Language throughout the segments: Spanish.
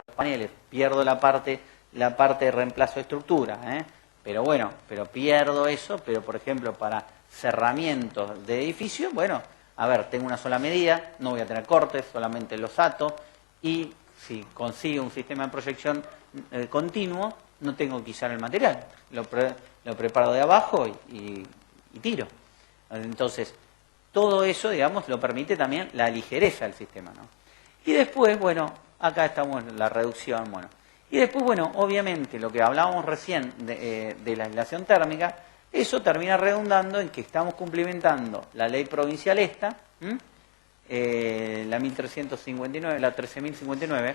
paneles, pierdo la parte de reemplazo de estructura, pero bueno, pero pierdo eso, pero por ejemplo para cerramientos de edificio, bueno, a ver, tengo una sola medida, no voy a tener cortes, solamente los ato, y si consigo un sistema de proyección continuo, no tengo que usar el material, lo preparo de abajo y tiro. Entonces, todo eso, digamos, lo permite también la ligereza del sistema, ¿no? Y después, bueno, acá estamos en la reducción, bueno. Y después, bueno, obviamente, lo que hablábamos recién de la aislación térmica, eso termina redundando en que estamos cumplimentando la ley provincial esta, la 1359, la 13.059,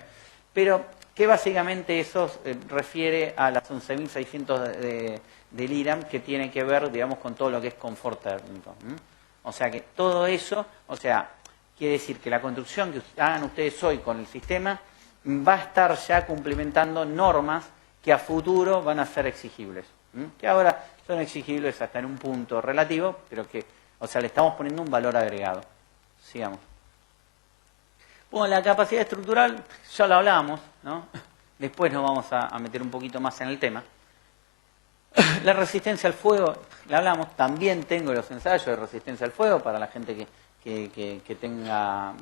pero que básicamente eso refiere a las 11.600 del IRAM, que tiene que ver, digamos, con todo lo que es confort térmico. O sea que todo eso, o sea, quiere decir que la construcción que hagan ustedes hoy con el sistema va a estar ya cumplimentando normas que a futuro van a ser exigibles. Que ahora son exigibles hasta en un punto relativo, pero que, o sea, le estamos poniendo un valor agregado. Sigamos. Bueno, la capacidad estructural ya lo hablamos, ¿no? Después nos vamos a meter un poquito más en el tema. La resistencia al fuego, la hablamos, también tengo los ensayos de resistencia al fuego para la gente que tenga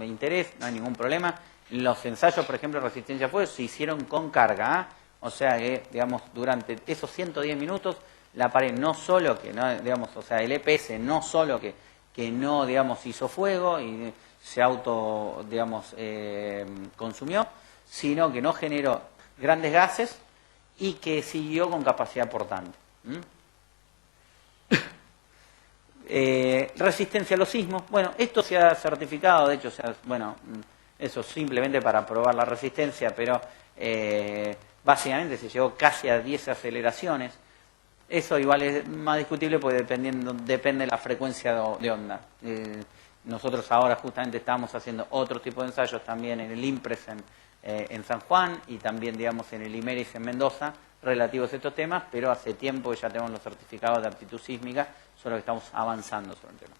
interés, no hay ningún problema. Los ensayos, por ejemplo, de resistencia al fuego se hicieron con carga, o sea que, digamos, durante esos 110 minutos, la pared no solo que, no, digamos, o sea, el EPS no solo que no, digamos, hizo fuego y se auto, digamos, consumió, sino que no generó grandes gases y que siguió con capacidad portante. Resistencia a los sismos. Bueno, esto se ha certificado, de hecho, bueno, eso simplemente para probar la resistencia, pero básicamente se llegó casi a 10 aceleraciones. Eso igual es más discutible porque depende de la frecuencia de onda. Nosotros ahora justamente estamos haciendo otro tipo de ensayos también en el IMPRES en San Juan y también, digamos, en el IMERIS en Mendoza, relativos a estos temas, pero hace tiempo ya tenemos los certificados de aptitud sísmica, solo que estamos avanzando sobre el tema.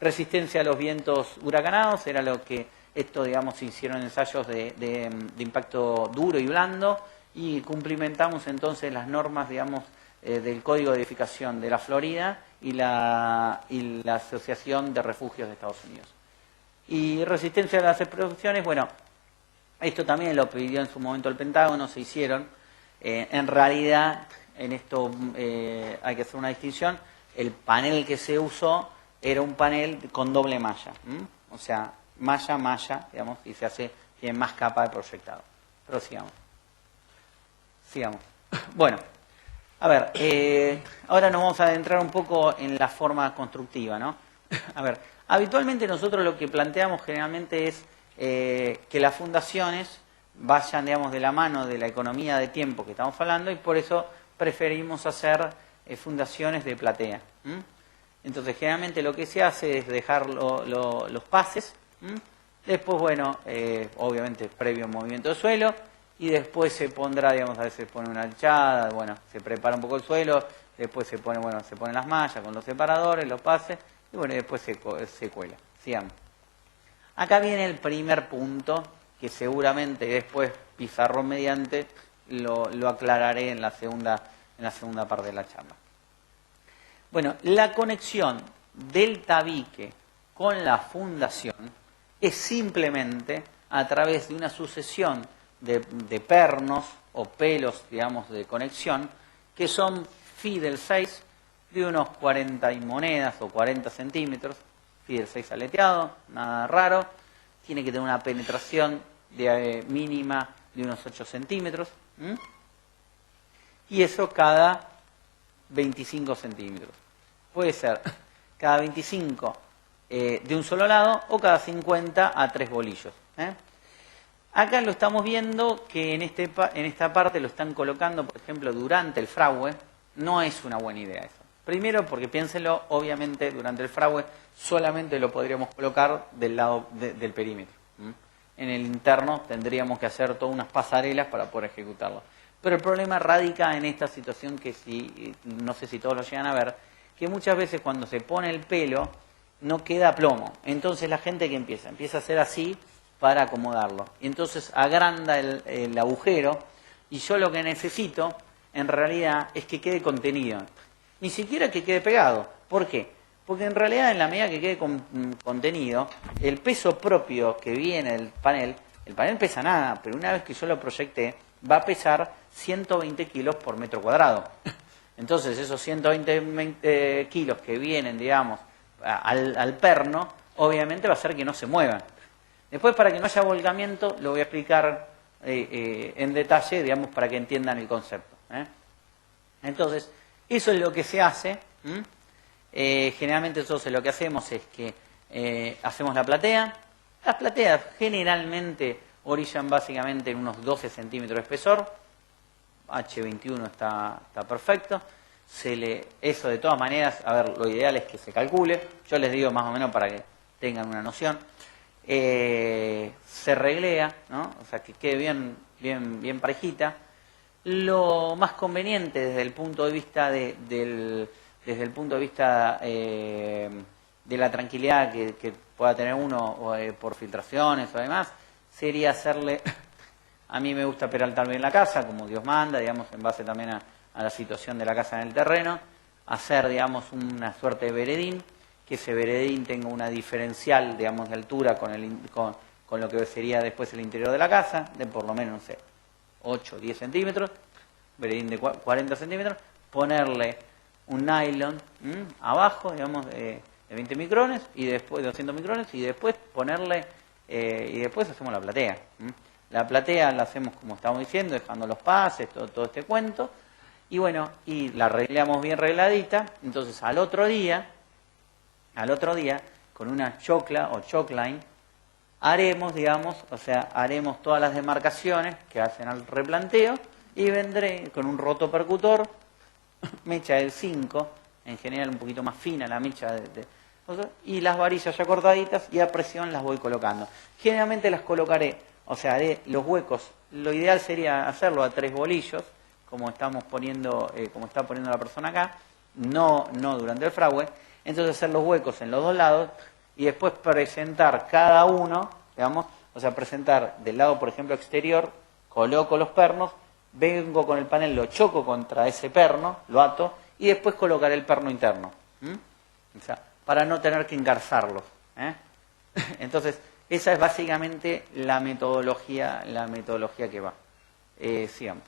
Resistencia a los vientos huracanados, era lo que esto, digamos, se hicieron ensayos de impacto duro y blando, y cumplimentamos entonces las normas, digamos, del Código de Edificación de la Florida y la Asociación de Refugios de Estados Unidos. Y resistencia a las explosiones, bueno, esto también lo pidió en su momento el Pentágono, se hicieron. En realidad, en esto hay que hacer una distinción. El panel que se usó era un panel con doble malla. O sea, malla, digamos, y tiene más capa de proyectado. Pero sigamos. Bueno, a ver, ahora nos vamos a adentrar un poco en la forma constructiva, ¿no? A ver, habitualmente nosotros lo que planteamos generalmente es que las fundaciones vayan, digamos, de la mano de la economía de tiempo que estamos hablando, y por eso preferimos hacer fundaciones de platea. Entonces, generalmente lo que se hace es dejar los pases, después, bueno, obviamente previo movimiento de suelo, y después se pondrá, digamos, a veces se pone una alchada, bueno, se prepara un poco el suelo, después se ponen las mallas con los separadores, los pases, y bueno, después se cuela. Sigamos. Acá viene el primer punto, que seguramente después, pizarrón mediante, lo aclararé en la segunda parte de la charla. Bueno, la conexión del tabique con la fundación es simplemente a través de una sucesión de pernos o pelos, digamos, de conexión, que son Fidel 6 de unos 40 y monedas o 40 centímetros, Fidel 6 aleteado, nada raro, tiene que tener una penetración mínima de unos 8 centímetros, y eso cada 25 centímetros. Puede ser cada 25 de un solo lado o cada 50 a 3 bolillos. Acá lo estamos viendo que en esta parte lo están colocando, por ejemplo, durante el fragüe. No es una buena idea eso. Primero porque, piénsenlo, obviamente durante el fragüe solamente lo podríamos colocar del lado del perímetro. En el interno tendríamos que hacer todas unas pasarelas para poder ejecutarlo. Pero el problema radica en esta situación que no sé si todos lo llegan a ver, que muchas veces cuando se pone el pelo no queda plomo. Entonces la gente que empieza a hacer así, para acomodarlo. Y entonces agranda el agujero y yo lo que necesito en realidad es que quede contenido. Ni siquiera que quede pegado. ¿Por qué? Porque en realidad en la medida que quede contenido, el peso propio que viene del panel, el panel pesa nada, pero una vez que yo lo proyecté, va a pesar 120 kilos por metro cuadrado. Entonces esos 120 kilos que vienen, digamos, al perno, obviamente va a hacer que no se muevan. Después, para que no haya volcamiento, lo voy a explicar en detalle, digamos, para que entiendan el concepto. Entonces, eso es lo que se hace. Generalmente entonces lo que hacemos es que hacemos la platea. Las plateas generalmente orillan básicamente en unos 12 centímetros de espesor. H21 está perfecto. Eso de todas maneras, a ver, lo ideal es que se calcule. Yo les digo más o menos para que tengan una noción. Se reglea, ¿no? O sea, que quede bien parejita. Lo más conveniente desde el punto de vista de la tranquilidad que pueda tener uno por filtraciones o demás, sería hacerle, a mí me gusta peraltar bien la casa, como Dios manda, digamos, en base también a la situación de la casa en el terreno, hacer, digamos, una suerte de veredín, que ese veredín tenga una diferencial, digamos, de altura con lo que sería después el interior de la casa, de por lo menos, no sé, 8 o 10 centímetros, veredín de 40 centímetros, ponerle un nylon abajo, digamos, de 20 micrones, y después de 200 micrones, y después ponerle, y después hacemos la platea. La platea la hacemos como estamos diciendo, dejando los pases, todo este cuento, y bueno, y la arreglamos bien regladita. Entonces al otro día, con una chocla o chocline, haremos, digamos, o sea, haremos todas las demarcaciones que hacen al replanteo, y vendré con un rotopercutor, mecha del 5, en general un poquito más fina la mecha y las varillas ya cortaditas, y a presión las voy colocando. Generalmente las colocaré, o sea, haré los huecos, lo ideal sería hacerlo a 3 bolillos, como estamos poniendo, como está poniendo la persona acá, no durante el fragüe. Entonces hacer los huecos en los dos lados y después presentar cada uno, digamos, o sea, presentar del lado, por ejemplo, exterior, coloco los pernos, vengo con el panel, lo choco contra ese perno, lo ato, y después colocaré el perno interno. O sea, para no tener que engarzarlos. Entonces, esa es básicamente la metodología que va. Sigamos.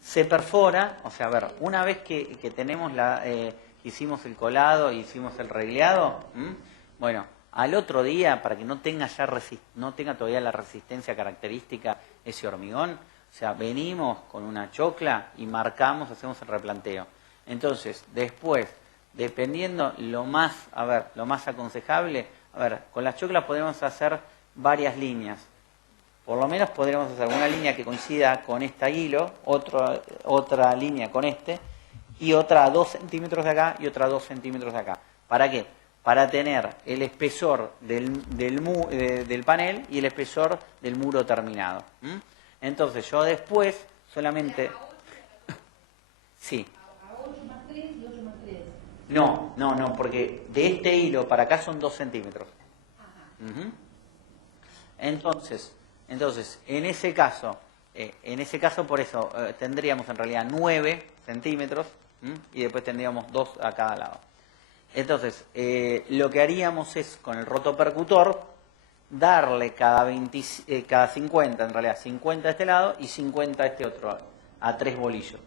Se perfora, o sea, a ver, una vez que tenemos hicimos el colado y hicimos el regleado, bueno, al otro día, para que no tenga todavía la resistencia característica ese hormigón, o sea, venimos con una chocla y marcamos, hacemos el replanteo. Entonces, después, dependiendo lo más aconsejable, a ver, con las choclas podemos hacer varias líneas. Por lo menos podremos hacer una línea que coincida con esta hilo, otra línea con este, y otra a 2 centímetros de acá y otra a 2 centímetros de acá. ¿Para qué? Para tener el espesor del panel y el espesor del muro terminado. Entonces yo después solamente... Sí. ¿A 8 más 3 y 8 más 3? No, porque de este hilo para acá son 2 centímetros. Ajá. Entonces, en ese caso, por eso tendríamos en realidad 9 centímetros y después tendríamos 2 a cada lado. Entonces, lo que haríamos es con el rotopercutor darle cada 50, en realidad 50 a este lado y 50 a este otro, a 3 bolillos.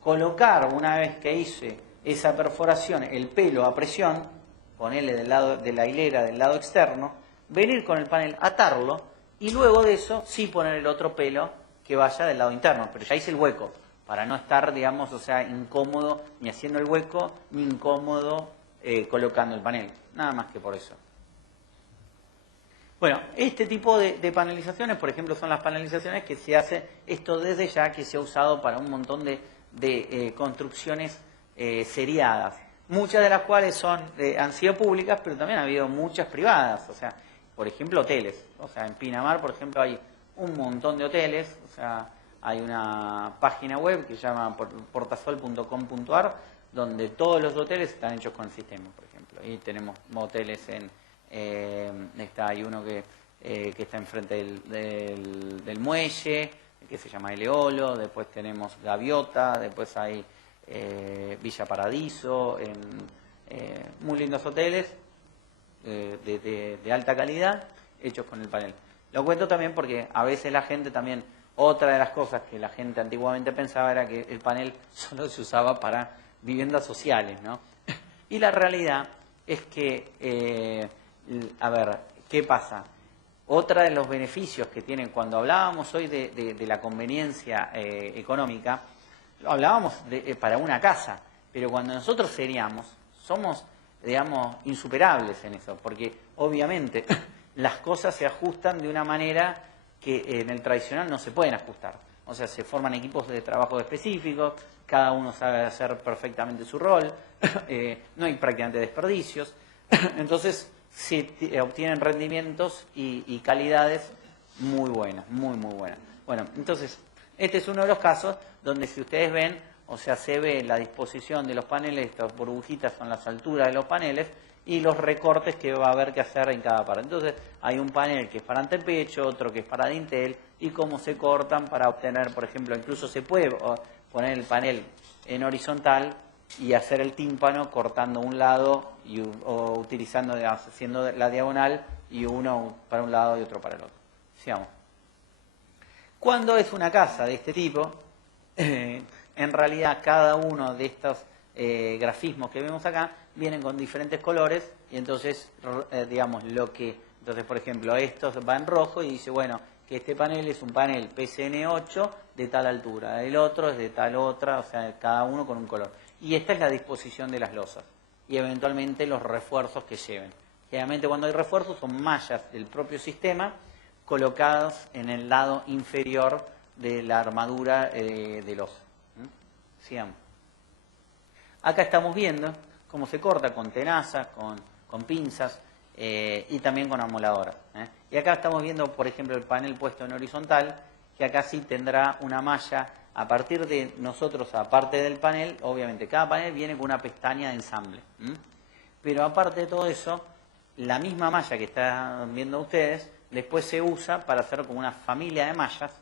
Colocar, una vez que hice esa perforación, el pelo a presión, ponerle del lado de la hilera del lado externo, venir con el panel, atarlo, y luego de eso sí poner el otro pelo que vaya del lado interno, pero ya hice el hueco, para no estar, digamos, o sea, incómodo ni haciendo el hueco, ni incómodo colocando el panel, nada más que por eso. Bueno, este tipo de panelizaciones, por ejemplo, son las panelizaciones que se hace, esto desde ya que se ha usado para un montón de construcciones seriadas, muchas de las cuales han sido públicas, pero también ha habido muchas privadas, o sea, por ejemplo, hoteles. O sea, en Pinamar, por ejemplo, hay un montón de hoteles. O sea, hay una página web que se llama portasol.com.ar donde todos los hoteles están hechos con el sistema, por ejemplo. ejemplo. Y tenemos hoteles hay uno que está enfrente del muelle, que se llama Eleolo, después tenemos Gaviota, después hay Villa Paradiso, muy lindos hoteles de alta calidad, hechos con el panel. Lo cuento también porque a veces la gente también, otra de las cosas que la gente antiguamente pensaba era que el panel solo se usaba para viviendas sociales, ¿no? Y la realidad es que, a ver, ¿qué pasa? Otra de los beneficios que tienen, cuando hablábamos hoy de la conveniencia económica, lo hablábamos para una casa, pero cuando nosotros somos, digamos, insuperables en eso, porque obviamente las cosas se ajustan de una manera que en el tradicional no se pueden ajustar. O sea, se forman equipos de trabajo específicos, cada uno sabe hacer perfectamente su rol, no hay prácticamente desperdicios, entonces se obtienen rendimientos y calidades muy buenas, muy buenas. Bueno, entonces, este es uno de los casos donde si ustedes ven, o sea, se ve la disposición de los paneles, estas burbujitas son las alturas de los paneles, y los recortes que va a haber que hacer en cada parte. Entonces, hay un panel que es para antepecho, otro que es para dintel, y cómo se cortan para obtener, por ejemplo, incluso se puede poner el panel en horizontal y hacer el tímpano cortando un lado o utilizando, haciendo la diagonal y uno para un lado y otro para el otro. Sigamos. Cuando es una casa de este tipo, en realidad cada uno de estos grafismos que vemos acá vienen con diferentes colores y entonces, digamos, entonces, por ejemplo, esto va en rojo y dice, bueno, que este panel es un panel PCN8 de tal altura, el otro es de tal otra, o sea, cada uno con un color. Y esta es la disposición de las losas y eventualmente los refuerzos que lleven. Generalmente cuando hay refuerzos son mallas del propio sistema colocadas en el lado inferior de la armadura del oso. Sigamos. Acá estamos viendo cómo se corta con tenaza, con pinzas y también con amoladoras. Y acá estamos viendo, por ejemplo, el panel puesto en horizontal, que acá sí tendrá una malla. A partir de nosotros, aparte del panel, obviamente cada panel viene con una pestaña de ensamble. Pero aparte de todo eso, la misma malla que están viendo ustedes, después se usa para hacer como una familia de mallas,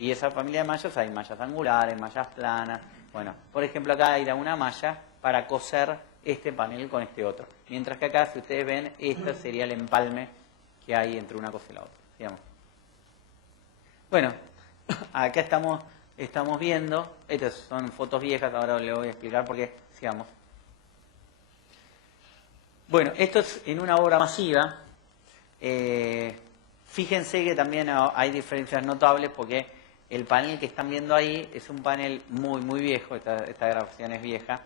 y esa familia de mallas hay mallas angulares, mallas planas. Bueno, por ejemplo, acá hay una malla para coser este panel con este otro. Mientras que acá, si ustedes ven, este sería el empalme que hay entre una cosa y la otra. Digamos. Bueno, acá estamos viendo, estas son fotos viejas, ahora le voy a explicar por qué. Sigamos. Bueno, esto es en una obra masiva. Fíjense que también hay diferencias notables porque el panel que están viendo ahí es un panel muy viejo, esta grabación es vieja,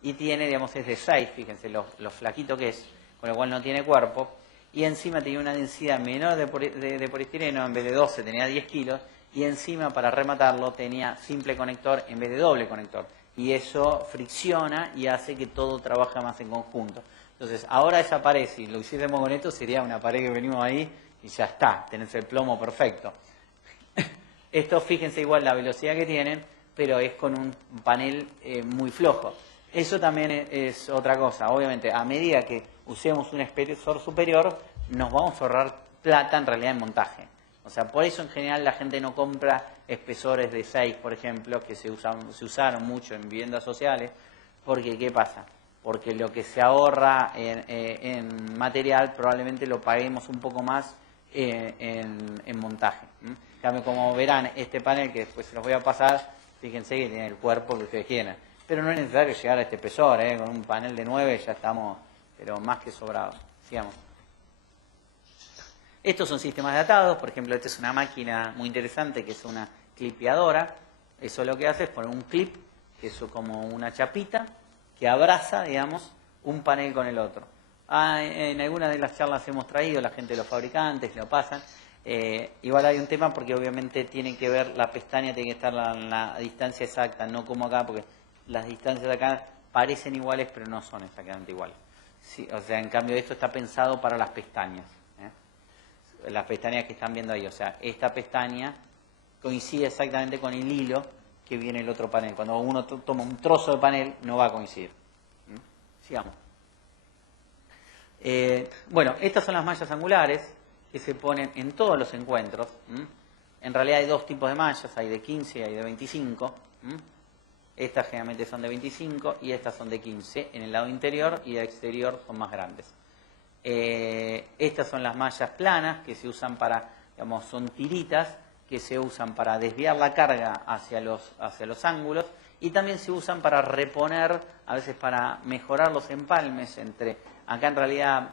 y tiene, digamos, es de 6, fíjense lo flaquito que es, con lo cual no tiene cuerpo, y encima tenía una densidad menor de poliestireno, en vez de 12 tenía 10 kilos, y encima para rematarlo tenía simple conector en vez de doble conector, y eso fricciona y hace que todo trabaje más en conjunto. Entonces, ahora esa pared, si lo hiciésemos con esto, sería una pared que venimos ahí y ya está, tenés el plomo perfecto. Esto, fíjense igual la velocidad que tienen, pero es con un panel muy flojo. Eso también es otra cosa. Obviamente, a medida que usemos un espesor superior, nos vamos a ahorrar plata en realidad en montaje. O sea, por eso en general la gente no compra espesores de 6, por ejemplo, que se usaron mucho en viviendas sociales, porque ¿qué pasa? Porque lo que se ahorra en material probablemente lo paguemos un poco más en montaje. En cambio, como verán, este panel que después se los voy a pasar, fíjense que tiene el cuerpo que ustedes quieran. Pero no es necesario llegar a este espesor, con un panel de 9 ya estamos, pero más que sobrados. Sigamos. Estos son sistemas de atados, por ejemplo, esta es una máquina muy interesante que es una clipeadora. Eso lo que hace es poner un clip, que es como una chapita, que abraza, digamos, un panel con el otro. En algunas de las charlas hemos traído, la gente de los fabricantes lo pasan. Igual hay un tema porque obviamente tiene que ver, la pestaña tiene que estar en la distancia exacta, no como acá, porque las distancias de acá parecen iguales, pero no son exactamente iguales. Sí, o sea, en cambio esto está pensado para las pestañas. Las pestañas que están viendo ahí, o sea, esta pestaña coincide exactamente con el hilo que viene el otro panel. Cuando uno toma un trozo de panel, no va a coincidir. Sigamos. Bueno, estas son las mallas angulares que se ponen en todos los encuentros. En realidad hay dos tipos de mallas, hay de 15 y hay de 25. Estas generalmente son de 25 y estas son de 15. En el lado interior y exterior son más grandes. Estas son las mallas planas que se usan para, digamos, son tiritas que se usan para desviar la carga hacia los ángulos y también se usan para reponer, a veces para mejorar los empalmes entre... Acá en realidad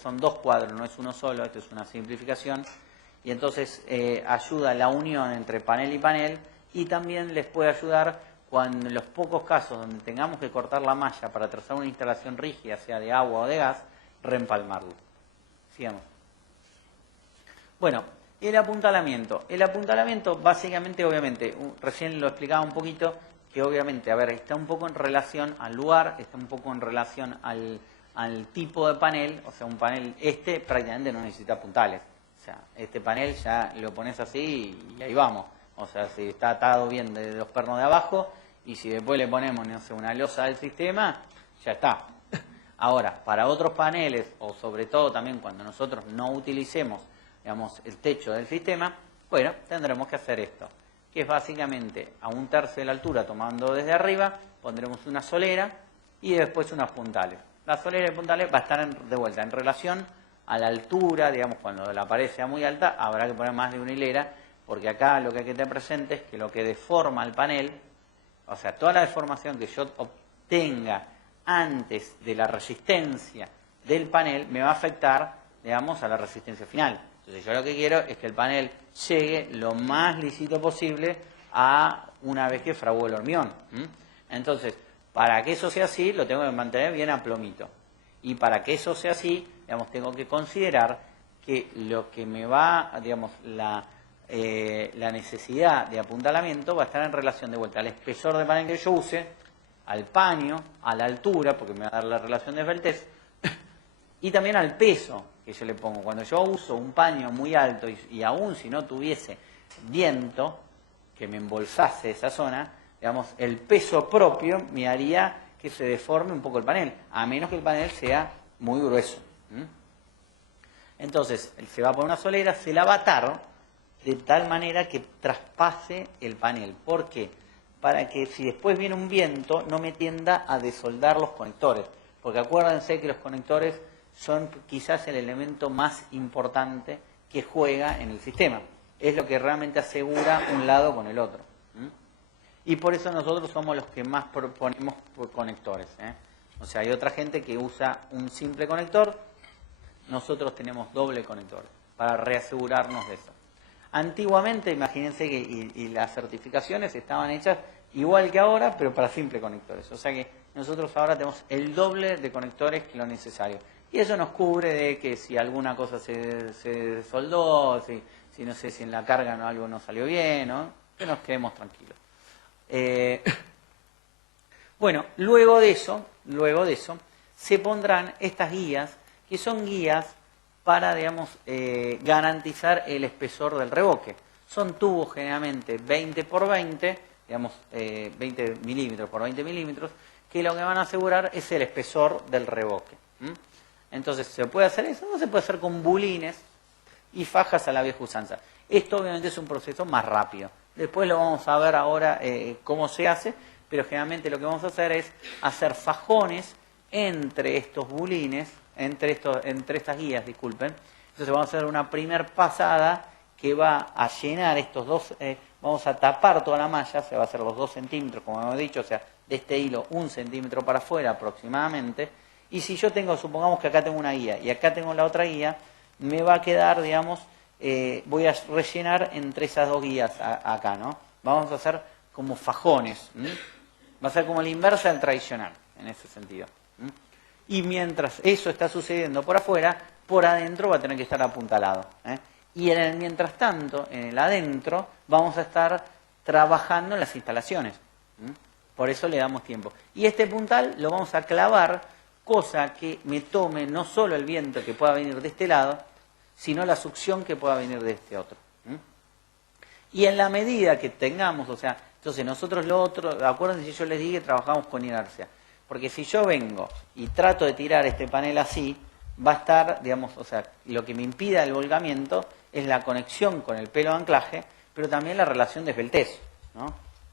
son dos cuadros, no es uno solo, esto es una simplificación. Y entonces ayuda la unión entre panel y panel y también les puede ayudar cuando en los pocos casos donde tengamos que cortar la malla para trazar una instalación rígida, sea de agua o de gas, reempalmarlo. Sigamos. Bueno, el apuntalamiento. El apuntalamiento básicamente, obviamente, recién lo explicaba un poquito, que obviamente, a ver, está un poco en relación al lugar, está un poco en relación al tipo de panel, o sea, un panel, prácticamente no necesita puntales. O sea, este panel ya lo pones así y ahí vamos. O sea, si está atado bien de los pernos de abajo y si después le ponemos, no sé, una losa del sistema, ya está. Ahora, para otros paneles, o sobre todo también cuando nosotros no utilicemos, digamos, el techo del sistema, bueno, tendremos que hacer esto, que es básicamente a 1/3 de la altura, tomando desde arriba, pondremos una solera y después unos puntales. La solera y el puntales va a estar de vuelta en relación a la altura, digamos, cuando la pared sea muy alta, habrá que poner más de una hilera, porque acá lo que hay que tener presente es que lo que deforma el panel, o sea, toda la deformación que yo obtenga antes de la resistencia del panel, me va a afectar, digamos, a la resistencia final. Entonces yo lo que quiero es que el panel llegue lo más lisito posible a una vez que fraguó el hormigón. Entonces, para que eso sea así, lo tengo que mantener bien a plomito. Y para que eso sea así, digamos, tengo que considerar que lo que me va, digamos, la necesidad de apuntalamiento va a estar en relación de vuelta al espesor de panel que yo use, al paño, a la altura, porque me va a dar la relación de esbeltez, y también al peso que yo le pongo. Cuando yo uso un paño muy alto y aún si no tuviese viento que me embolsase esa zona, digamos, el peso propio me haría que se deforme un poco el panel, a menos que el panel sea muy grueso. Entonces, se va a poner una solera, se la va a atar de tal manera que traspase el panel. ¿Por qué? Para que si después viene un viento no me tienda a desoldar los conectores. Porque acuérdense que los conectores son quizás el elemento más importante que juega en el sistema. Es lo que realmente asegura un lado con el otro. Y por eso nosotros somos los que más proponemos por conectores. O sea, hay otra gente que usa un simple conector, nosotros tenemos doble conector para reasegurarnos de eso. Antiguamente, imagínense que y las certificaciones estaban hechas igual que ahora, pero para simple conectores. O sea que nosotros ahora tenemos el doble de conectores que lo necesario. Y eso nos cubre de que si alguna cosa se soldó, si no sé, si en la carga algo no salió bien, ¿no? Que nos quedemos tranquilos. Bueno, luego de eso, se pondrán estas guías, que son guías para, digamos, garantizar el espesor del revoque. Son tubos generalmente 20 por 20, digamos, 20 milímetros por 20 milímetros, que lo que van a asegurar es el espesor del revoque. Entonces, ¿se puede hacer eso? No se puede hacer con bulines y fajas a la vieja usanza. Esto obviamente es un proceso más rápido. Después lo vamos a ver ahora cómo se hace, pero generalmente lo que vamos a hacer es hacer fajones entre estos bulines, entre estas guías, disculpen. Entonces vamos a hacer una primer pasada que va a llenar estos dos, vamos a tapar toda la malla, se va a hacer los 2 centímetros, como hemos dicho, o sea, de este hilo 1 centímetro para afuera aproximadamente. Y si yo tengo, supongamos que acá tengo una guía y acá tengo la otra guía, me va a quedar, digamos, voy a rellenar entre esas dos guías acá, ¿no? Vamos a hacer como fajones. Va a ser como la inversa del tradicional, en ese sentido. Y mientras eso está sucediendo por afuera, por adentro va a tener que estar apuntalado. Y en el mientras tanto, en el adentro, vamos a estar trabajando en las instalaciones. Por eso le damos tiempo. Y este puntal lo vamos a clavar, cosa que me tome no solo el viento que pueda venir de este lado, sino la succión que pueda venir de este otro. Y en la medida que tengamos, o sea, entonces nosotros lo otro, acuérdense si yo les dije que trabajamos con inercia. Porque si yo vengo y trato de tirar este panel así, va a estar, digamos, o sea, lo que me impida el volcamiento es la conexión con el pelo de anclaje, pero también la relación de esbeltez, ¿no?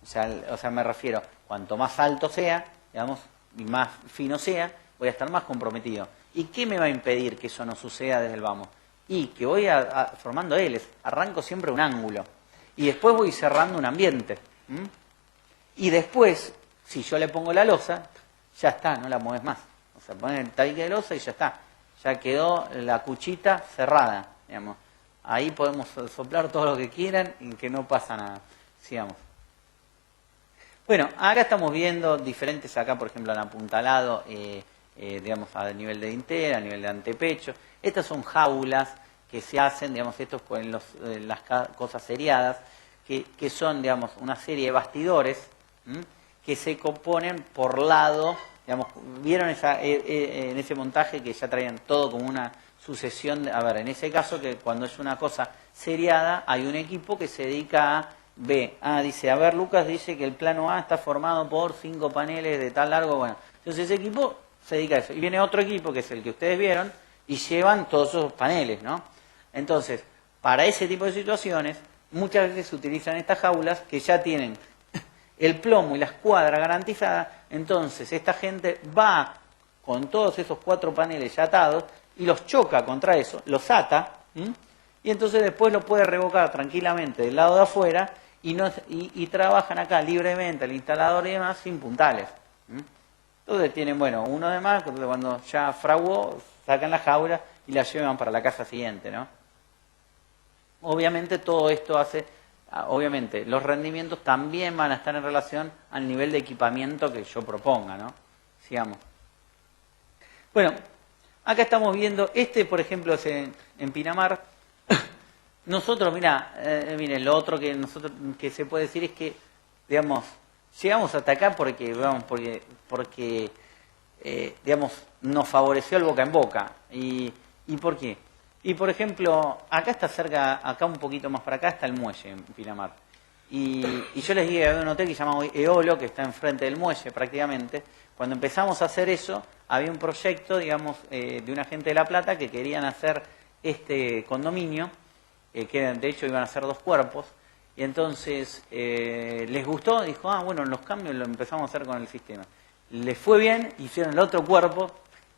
O sea, me refiero, cuanto más alto sea, digamos, y más fino sea, voy a estar más comprometido. ¿Y qué me va a impedir que eso no suceda desde el vamos? Y que voy formando L's, arranco siempre un ángulo, y después voy cerrando un ambiente. Y después, si yo le pongo la losa, ya está, no la mueves más. O sea, ponen el tabique de losa y ya está. Ya quedó la cuchita cerrada, digamos. Ahí podemos soplar todo lo que quieran y que no pasa nada. Sigamos. Bueno, acá estamos viendo diferentes, acá por ejemplo, el apuntalado, digamos, a nivel de dintel, a nivel de antepecho. Estas son jaulas que se hacen, digamos, estos con las cosas seriadas, que son, digamos, una serie de bastidores que se componen por lado, digamos, ¿vieron en ese montaje que ya traían todo como una sucesión? A ver, en ese caso, que cuando es una cosa seriada, hay un equipo que se dedica a dice, a ver, Lucas dice que el plano A está formado por 5 paneles de tal largo, bueno, entonces ese equipo se dedica a eso. Y viene otro equipo, que es el que ustedes vieron, y llevan todos esos paneles, ¿no? Entonces, para ese tipo de situaciones, muchas veces se utilizan estas jaulas que ya tienen el plomo y la escuadra garantizada, entonces esta gente va con todos esos 4 paneles ya atados y los choca contra eso, los ata, y entonces después lo puede revocar tranquilamente del lado de afuera y trabajan acá libremente el instalador y demás sin puntales. Entonces tienen, bueno, uno de más, cuando ya fraguó, sacan la jaula y la llevan para la casa siguiente, ¿no? Obviamente todo esto obviamente los rendimientos también van a estar en relación al nivel de equipamiento que yo proponga, ¿no? Sigamos. Bueno, acá estamos viendo, por ejemplo es en Pinamar. Nosotros, miren, lo otro que se puede decir es que, digamos, llegamos hasta acá porque digamos, nos favoreció el boca en boca. ¿Y por qué? Y, por ejemplo, acá está cerca, acá un poquito más para acá, está el muelle en Pinamar. Y yo les dije, había un hotel que se llama Eolo, que está enfrente del muelle prácticamente. Cuando empezamos a hacer eso, había un proyecto, digamos, de una gente de La Plata que querían hacer este condominio, que de hecho iban a ser 2 cuerpos, y entonces les gustó, dijo, bueno, los cambios los empezamos a hacer con el sistema. Les fue bien, hicieron el otro cuerpo,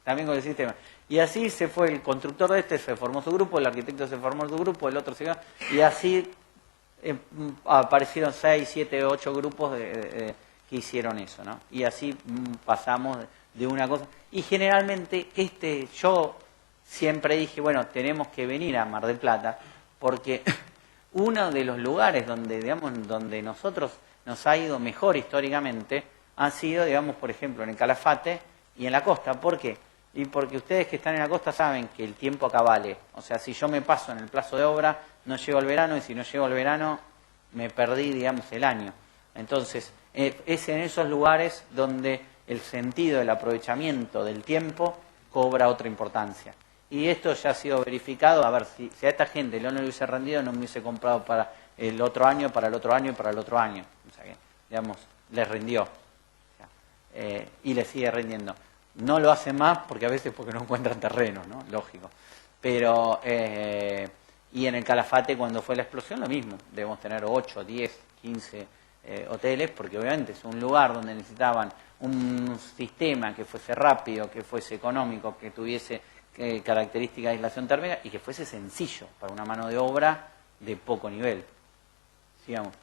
también con el sistema. Y así se fue el constructor se formó su grupo, el arquitecto se formó su grupo, el otro se quedó, y así aparecieron 6, 7, 8 grupos que hicieron eso, ¿no? Y así pasamos de una cosa. Y generalmente yo siempre dije, bueno, tenemos que venir a Mar del Plata, porque uno de los lugares donde, digamos, donde nosotros nos ha ido mejor históricamente ha sido, digamos, por ejemplo, en el Calafate y en la costa. ¿Por qué? Y porque ustedes que están en la costa saben que el tiempo acá vale. O sea, si yo me paso en el plazo de obra, no llego al verano, y si no llego al verano, me perdí, digamos, el año. Entonces, es en esos lugares donde el sentido del aprovechamiento del tiempo cobra otra importancia. Y esto ya ha sido verificado. A ver, si a esta gente no le hubiese rendido, no me hubiese comprado para el otro año, para el otro año y para el otro año. O sea que, digamos, les rindió. O sea, y les sigue rindiendo. No lo hacen más porque a veces porque no encuentran terreno, ¿no? Lógico. Pero, y en el Calafate cuando fue la explosión lo mismo. Debemos tener 8, 10, 15 hoteles, porque obviamente es un lugar donde necesitaban un sistema que fuese rápido, que fuese económico, que tuviese características de aislación térmica y que fuese sencillo para una mano de obra de poco nivel. Sigamos.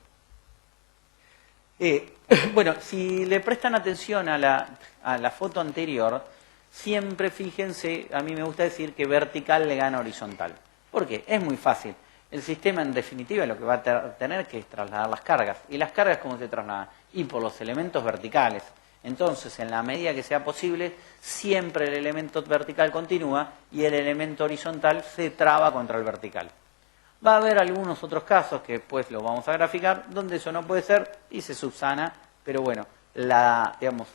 Bueno, si le prestan atención a la foto anterior, siempre fíjense, a mí me gusta decir que vertical le gana horizontal. ¿Por qué? Es muy fácil. El sistema, en definitiva, lo que va a tener que es trasladar las cargas. ¿Y las cargas cómo se trasladan? Y por los elementos verticales. Entonces, en la medida que sea posible, siempre el elemento vertical continúa y el elemento horizontal se traba contra el vertical. Va a haber algunos otros casos, que después lo vamos a graficar, donde eso no puede ser y se subsana, pero bueno, digamos,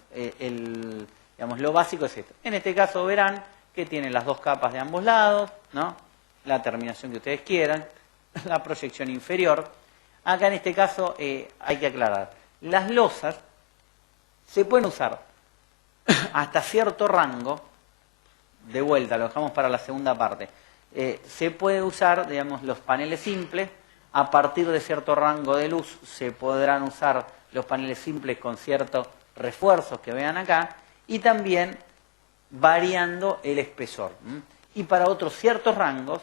lo básico es esto. En este caso verán que tiene las 2 capas de ambos lados, ¿no? La terminación que ustedes quieran, la proyección inferior. Acá en este caso hay que aclarar, las losas se pueden usar hasta cierto rango, de vuelta, lo dejamos para la segunda parte. Se puede usar, digamos, los paneles simples. A partir de cierto rango de luz se podrán usar los paneles simples con ciertos refuerzos que vean acá y también variando el espesor. Y para otros ciertos rangos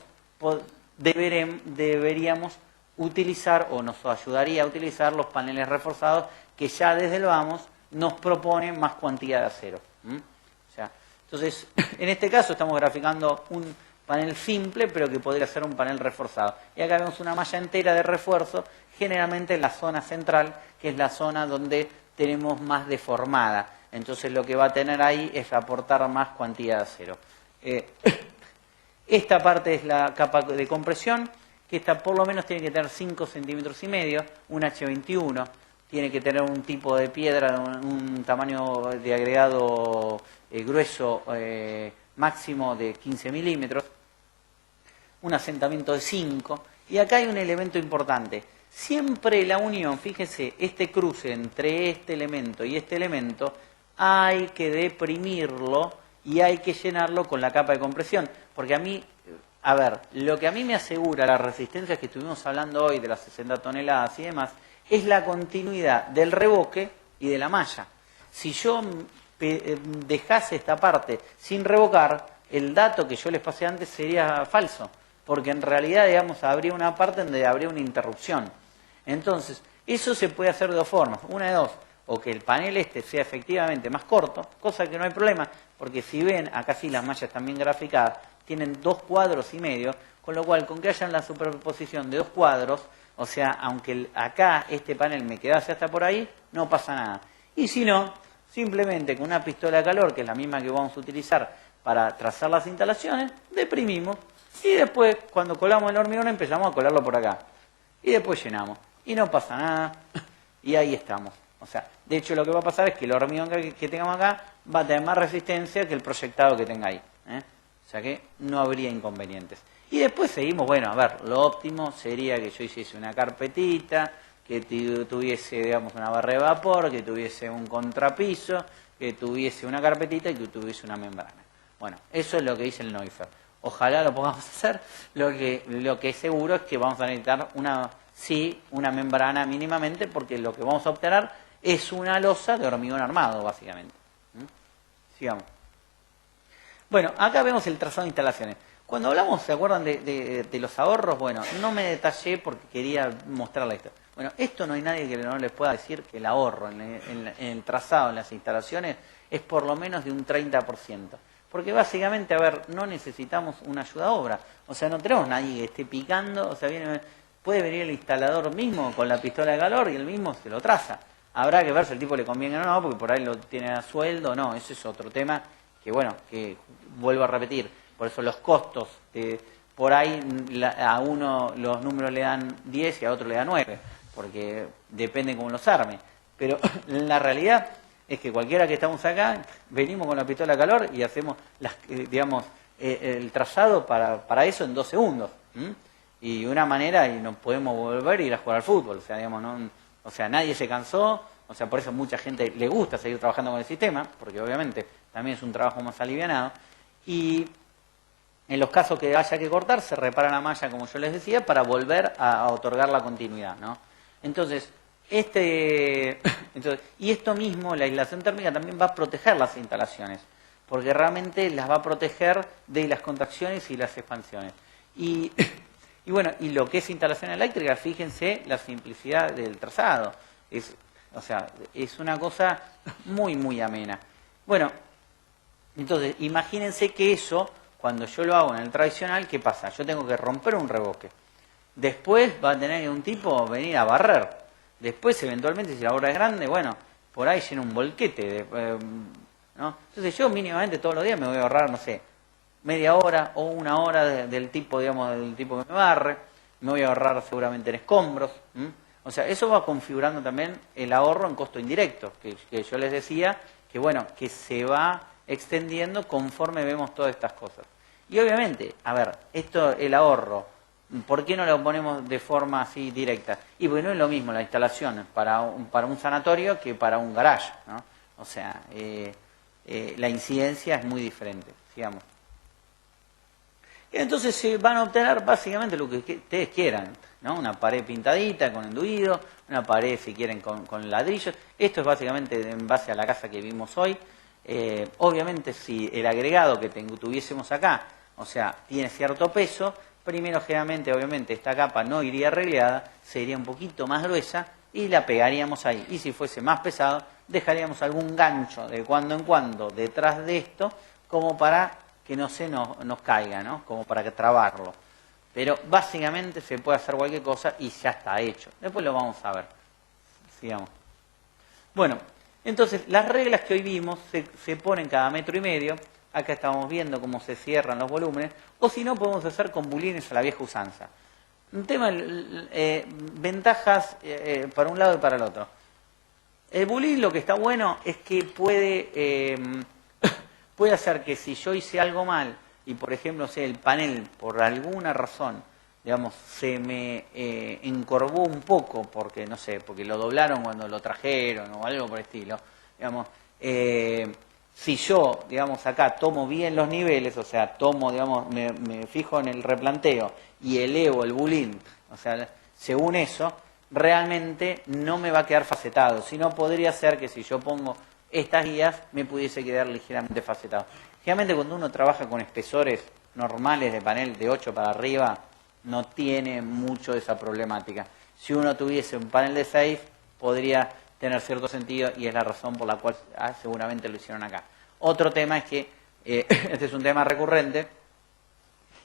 deberíamos utilizar o nos ayudaría a utilizar los paneles reforzados que ya desde el vamos nos proponen más cantidad de acero. O sea, entonces, en este caso estamos graficando un panel simple, pero que podría ser un panel reforzado. Y acá vemos una malla entera de refuerzo, generalmente en la zona central, que es la zona donde tenemos más deformada. Entonces lo que va a tener ahí es aportar más cantidad de acero. Esta parte es la capa de compresión, que esta por lo menos tiene que tener 5 centímetros y medio, un H21, tiene que tener un tipo de piedra, un tamaño de agregado grueso máximo de 15 milímetros, un asentamiento de 5, y acá hay un elemento importante. Siempre la unión, fíjese, este cruce entre este elemento y este elemento, hay que deprimirlo y hay que llenarlo con la capa de compresión. Porque a mí, a ver, lo que a mí me asegura la resistencia que estuvimos hablando hoy de las 60 toneladas y demás, es la continuidad del revoque y de la malla. Si yo dejase esta parte sin revocar, el dato que yo les pasé antes sería falso. Porque en realidad, digamos, habría una parte donde habría una interrupción. Entonces, eso se puede hacer de dos formas. Una de dos, o que el panel este sea efectivamente más corto, cosa que no hay problema, porque si ven, acá sí las mallas están bien graficadas, tienen 2 cuadros y medio, con lo cual, con que haya la superposición de 2 cuadros, o sea, aunque acá este panel me quedase hasta por ahí, no pasa nada. Y si no, simplemente con una pistola de calor, que es la misma que vamos a utilizar para trazar las instalaciones, deprimimos. Y después, cuando colamos el hormigón, empezamos a colarlo por acá. Y después llenamos. Y no pasa nada. Y ahí estamos. O sea, de hecho lo que va a pasar es que el hormigón que tengamos acá va a tener más resistencia que el proyectado que tenga ahí. O sea que no habría inconvenientes. Y después seguimos, bueno, a ver, lo óptimo sería que yo hiciese una carpetita, que tuviese, digamos, una barra de vapor, que tuviese un contrapiso, que tuviese una carpetita y que tuviese una membrana. Bueno, eso es lo que dice el Neufer. Ojalá lo podamos hacer. Lo que es seguro es que vamos a necesitar una membrana mínimamente, porque lo que vamos a obtener es una losa de hormigón armado, básicamente. Sigamos. Bueno, acá vemos el trazado de instalaciones. Cuando hablamos, ¿se acuerdan de los ahorros? Bueno, no me detallé porque quería mostrarles esto. Bueno, esto no hay nadie que no les pueda decir que el ahorro en el trazado, en las instalaciones, es por lo menos de un 30%. Porque básicamente, a ver, no necesitamos una ayuda a obra. O sea, no tenemos nadie que esté picando. O sea, puede venir el instalador mismo con la pistola de calor y él mismo se lo traza. Habrá que ver si el tipo le conviene o no, porque por ahí lo tiene a sueldo o no. Ese es otro tema que, bueno, que vuelvo a repetir. Por eso los costos, por ahí a uno los números le dan 10 y a otro le dan 9. Porque depende cómo los arme. Pero la realidad es que cualquiera que estamos acá, venimos con la pistola de calor y hacemos, el trazado para eso en 2 segundos. Y de una manera y nos podemos volver a ir a jugar al fútbol. O sea, digamos, nadie se cansó. O sea, por eso mucha gente le gusta seguir trabajando con el sistema, porque obviamente también es un trabajo más alivianado. Y en los casos que haya que cortar, se repara la malla, como yo les decía, para volver a otorgar la continuidad, ¿no? Entonces, y esto mismo, la aislación térmica también va a proteger las instalaciones, porque realmente las va a proteger de las contracciones y las expansiones. Y bueno, y lo que es instalación eléctrica, fíjense la simplicidad del trazado. Es una cosa muy, muy amena. Bueno, entonces, imagínense que eso, cuando yo lo hago en el tradicional, ¿qué pasa? Yo tengo que romper un revoque. Después va a tener que un tipo venir a barrer. Después, eventualmente, si la obra es grande, bueno, por ahí llena un volquete, ¿no? Entonces yo mínimamente todos los días me voy a ahorrar, no sé, media hora o una hora del tipo, digamos, del tipo que me barre. Me voy a ahorrar seguramente en escombros. O sea, eso va configurando también el ahorro en costo indirecto, que yo les decía que, bueno, que se va extendiendo conforme vemos todas estas cosas. Y obviamente, a ver, el ahorro, ¿por qué no lo ponemos de forma así directa? Y porque no es lo mismo la instalación para un sanatorio que para un garage, ¿no? O sea, la incidencia es muy diferente. Sigamos. Y entonces se van a obtener básicamente lo que ustedes quieran, ¿no? Una pared pintadita con enduido, una pared si quieren con ladrillos. Esto es básicamente en base a la casa que vimos hoy. Obviamente si el agregado que tuviésemos acá, o sea, tiene cierto peso, primero generalmente obviamente esta capa no iría regleada, sería un poquito más gruesa y la pegaríamos ahí. Y si fuese más pesado, dejaríamos algún gancho de cuando en cuando detrás de esto como para que no se nos caiga, ¿no? Como para que trabarlo. Pero básicamente se puede hacer cualquier cosa y ya está hecho. Después lo vamos a ver. Sigamos. Bueno, entonces las reglas que hoy vimos se ponen cada 1,5 metros. Acá estamos viendo cómo se cierran los volúmenes. O si no, podemos hacer con bulines a la vieja usanza. Un tema, ventajas para un lado y para el otro. El bulín lo que está bueno es que puede hacer que si yo hice algo mal y, por ejemplo, el panel por alguna razón, digamos, se me encorvó un poco porque, no sé, porque lo doblaron cuando lo trajeron o algo por el estilo, digamos, si yo, digamos, acá tomo bien los niveles, o sea, tomo, digamos, me fijo en el replanteo y elevo el bulín, o sea, según eso, realmente no me va a quedar facetado, sino podría ser que si yo pongo estas guías me pudiese quedar ligeramente facetado. Generalmente cuando uno trabaja con espesores normales de panel de 8 para arriba, no tiene mucho de esa problemática. Si uno tuviese un panel de 6, podría tener cierto sentido y es la razón por la cual seguramente lo hicieron acá. Otro tema es que, este es un tema recurrente,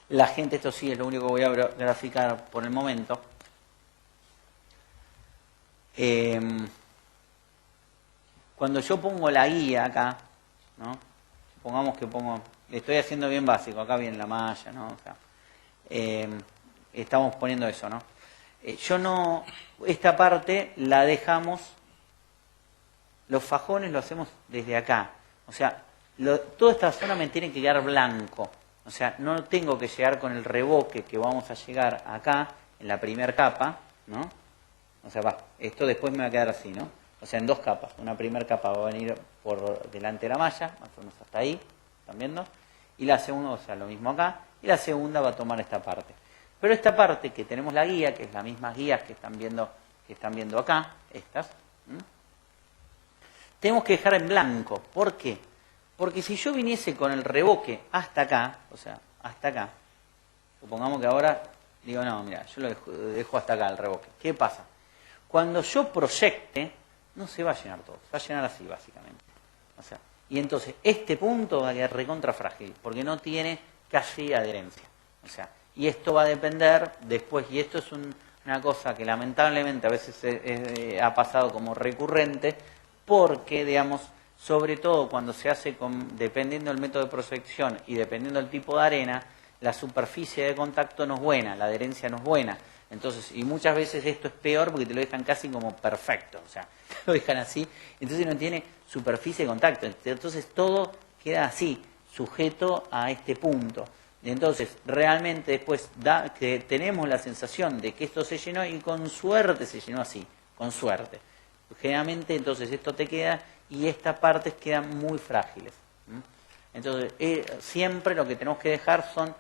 la gente, esto sí es lo único que voy a graficar por el momento, cuando yo pongo la guía acá, ¿no? Pongamos que le estoy haciendo bien básico, acá viene la malla, ¿no? O sea, estamos poniendo eso, ¿no? Esta parte la dejamos, los fajones lo hacemos desde acá, o sea, toda esta zona me tiene que quedar blanco, o sea, no tengo que llegar con el reboque que vamos a llegar acá, en la primera capa, ¿no? O sea, esto después me va a quedar así, ¿no? O sea, en 2 capas. Una primera capa va a venir por delante de la malla, más o menos hasta ahí, ¿están viendo? Y la segunda, o sea, lo mismo acá, y la segunda va a tomar esta parte. Pero esta parte que tenemos la guía, que es las mismas guías que están viendo acá, estas, tenemos que dejar en blanco. ¿Por qué? Porque si yo viniese con el reboque hasta acá, o sea, hasta acá, supongamos que ahora digo, no, mira, yo lo dejo hasta acá el reboque. ¿Qué pasa? Cuando yo proyecte, no se va a llenar todo, se va a llenar así básicamente. O sea, y entonces este punto va a quedar recontra frágil, porque no tiene casi adherencia. O sea, y esto va a depender después, y esto es una cosa que lamentablemente a veces ha pasado como recurrente, porque, digamos, sobre todo cuando se hace dependiendo del método de proyección y dependiendo del tipo de arena, la superficie de contacto no es buena, la adherencia no es buena. Entonces, y muchas veces esto es peor porque te lo dejan casi como perfecto, o sea, te lo dejan así, entonces no tiene superficie de contacto, entonces todo queda así, sujeto a este punto. Entonces, realmente después da que tenemos la sensación de que esto se llenó y con suerte se llenó así, con suerte. Generalmente entonces esto te queda y estas partes quedan muy frágiles. Entonces, siempre lo que tenemos que dejar son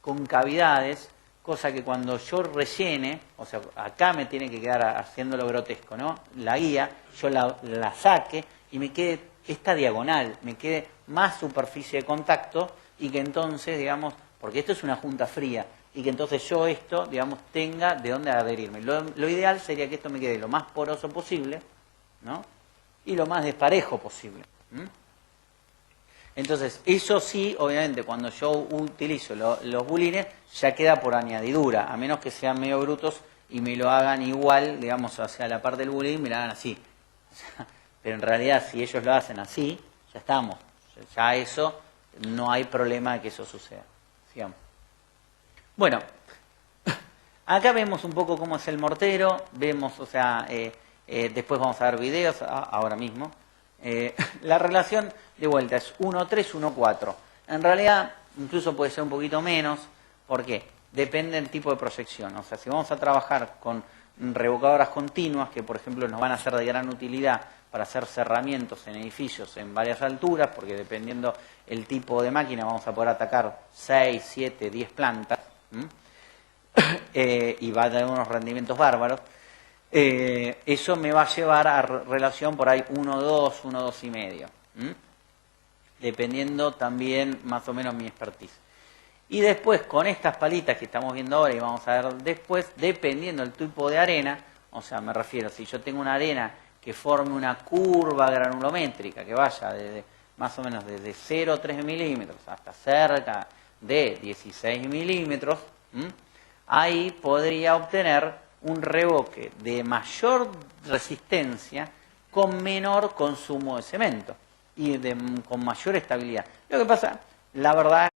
concavidades, cosa que cuando yo rellene, o sea, acá me tiene que quedar haciéndolo grotesco, ¿no? La guía, yo la saque y me quede esta diagonal, me quede más superficie de contacto y que entonces, digamos, porque esto es una junta fría, y que entonces yo esto, digamos, tenga de dónde adherirme. Lo ideal sería que esto me quede lo más poroso posible, ¿no? Y lo más desparejo posible. Entonces, eso sí, obviamente, cuando yo utilizo los bulines, ya queda por añadidura, a menos que sean medio brutos y me lo hagan igual, digamos, hacia la parte del bulín, me lo hagan así. O sea, pero en realidad, si ellos lo hacen así, ya estamos. Ya eso, no hay problema de que eso suceda. Sigamos. Bueno, acá vemos un poco cómo es el mortero, vemos, o sea, después vamos a ver videos, ahora mismo. La relación de vuelta es 1,3, 1,4. En realidad, incluso puede ser un poquito menos. ¿Por qué? Depende del tipo de proyección. O sea, si vamos a trabajar con revocadoras continuas, que por ejemplo nos van a ser de gran utilidad para hacer cerramientos en edificios en varias alturas, porque dependiendo el tipo de máquina vamos a poder atacar 6, 7, 10 plantas, y va a tener unos rendimientos bárbaros. Eso me va a llevar a relación por ahí 1,2, 1,2,5, dependiendo también más o menos mi expertise. Y después con estas palitas que estamos viendo ahora y vamos a ver después, dependiendo del tipo de arena, o sea, me refiero, si yo tengo una arena que forme una curva granulométrica que vaya desde más o menos desde 0,3 milímetros hasta cerca de 16 milímetros, ahí podría obtener un revoque de mayor resistencia con menor consumo de cemento y con mayor estabilidad. Lo que pasa, la verdad,